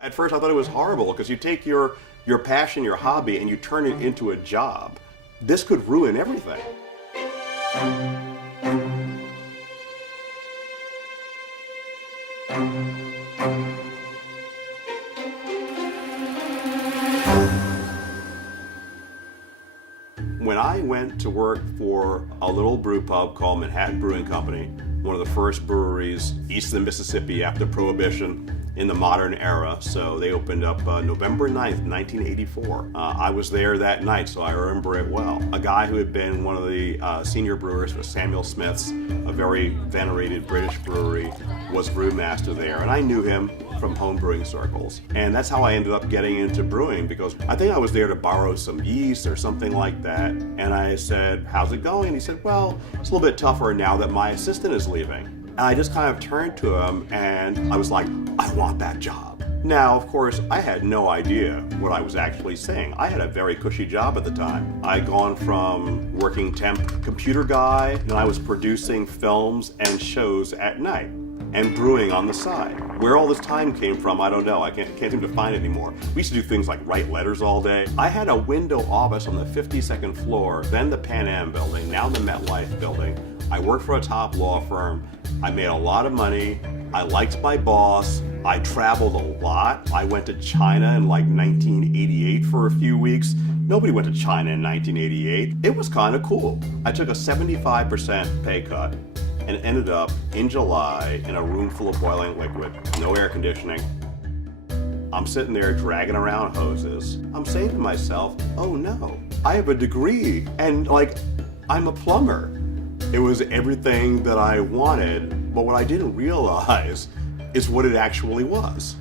At first I thought it was horrible because you take your passion, your hobby, and you turn it into a job. This could ruin everything. When I went to work for a little brew pub called Manhattan Brewing Company, one of the first breweries east of the Mississippi after Prohibition in the modern era, so they opened up November 9th, 1984. I was there that night, so I remember it well. A guy who had been one of the senior brewers for Samuel Smith's, a very venerated British brewery, was brewmaster there, and I knew him from home brewing circles. And that's how I ended up getting into brewing, because I think I was there to borrow some yeast or something like that. And I said, how's it going? And he said, well, it's a little bit tougher now that my assistant is leaving. And I just kind of turned to him and I was like, I want that job. Now, of course, I had no idea what I was actually saying. I had a very cushy job at the time. I'd gone from working temp computer guy, and I was producing films and shows at night and brewing on the side. Where all this time came from, I don't know. I can't seem to find it anymore. We used to do things like write letters all day. I had a window office on the 52nd floor, then the Pan Am building, now the MetLife building. I worked for a top law firm. I made a lot of money. I liked my boss. I traveled a lot. I went to China in like 1988 for a few weeks. Nobody went to China in 1988. It was kind of cool. I took a 75% pay cut and ended up in July in a room full of boiling liquid, no air conditioning. I'm sitting there dragging around hoses. I'm saying to myself, oh no, I have a degree and like, I'm a plumber. It was everything that I wanted, but what I didn't realize is what it actually was.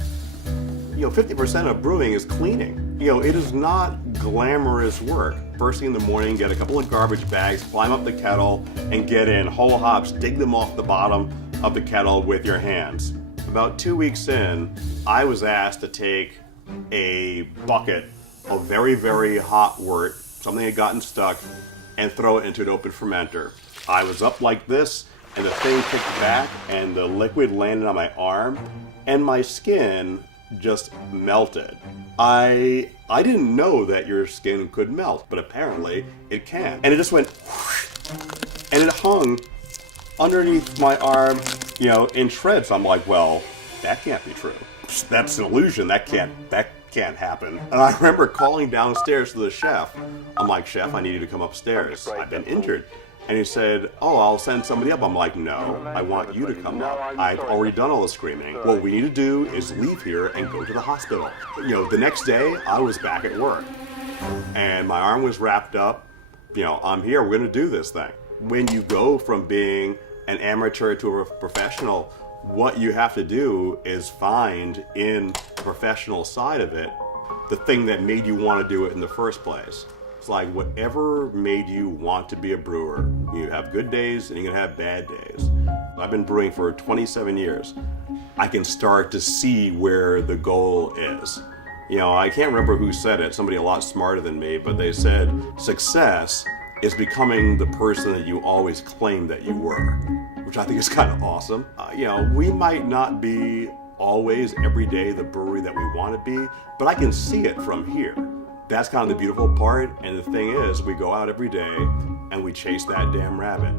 50% of brewing is cleaning. It is not glamorous work. First thing in the morning, get a couple of garbage bags, climb up the kettle, and get in whole hops, dig them off the bottom of the kettle with your hands. About 2 weeks in, I was asked to take a bucket of very, very hot wort, something had gotten stuck, and throw it into an open fermenter. I was up like this, and the thing kicked back, and the liquid landed on my arm, and my skin just melted. I didn't know that your skin could melt, but apparently it can. And it just went whoosh, and it hung underneath my arm, in shreds. I'm like, well, that can't be true. That's an illusion. That can't happen. And I remember calling downstairs to the chef. I'm like, chef, I need you to come upstairs. I've been injured. And he said, oh, I'll send somebody up. I'm like, no, I want you to come up. I've already done all the screaming. What we need to do is leave here and go to the hospital. The next day, I was back at work. And my arm was wrapped up. I'm here, we're gonna do this thing. When you go from being an amateur to a professional, what you have to do is find in the professional side of it the thing that made you want to do it in the first place. It's like whatever made you want to be a brewer. You have good days and you're gonna have bad days. I've been brewing for 27 years. I can start to see where the goal is. I can't remember who said it, somebody a lot smarter than me, but they said success is becoming the person that you always claimed that you were, which I think is kind of awesome. We might not be always every day the brewery that we want to be, but I can see it from here. That's kind of the beautiful part, and the thing is, we go out every day and we chase that damn rabbit.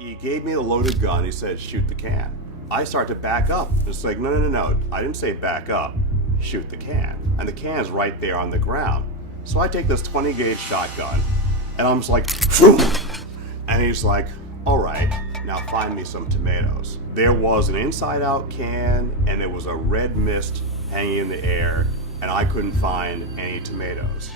He gave me the loaded gun, he said, shoot the can. I start to back up. It's like, no, I didn't say back up, shoot the can. And the can's right there on the ground. So I take this 20 gauge shotgun, and I'm just like, boom! And he's like, all right, now find me some tomatoes. There was an inside out can, and there was a red mist hanging in the air, and I couldn't find any tomatoes.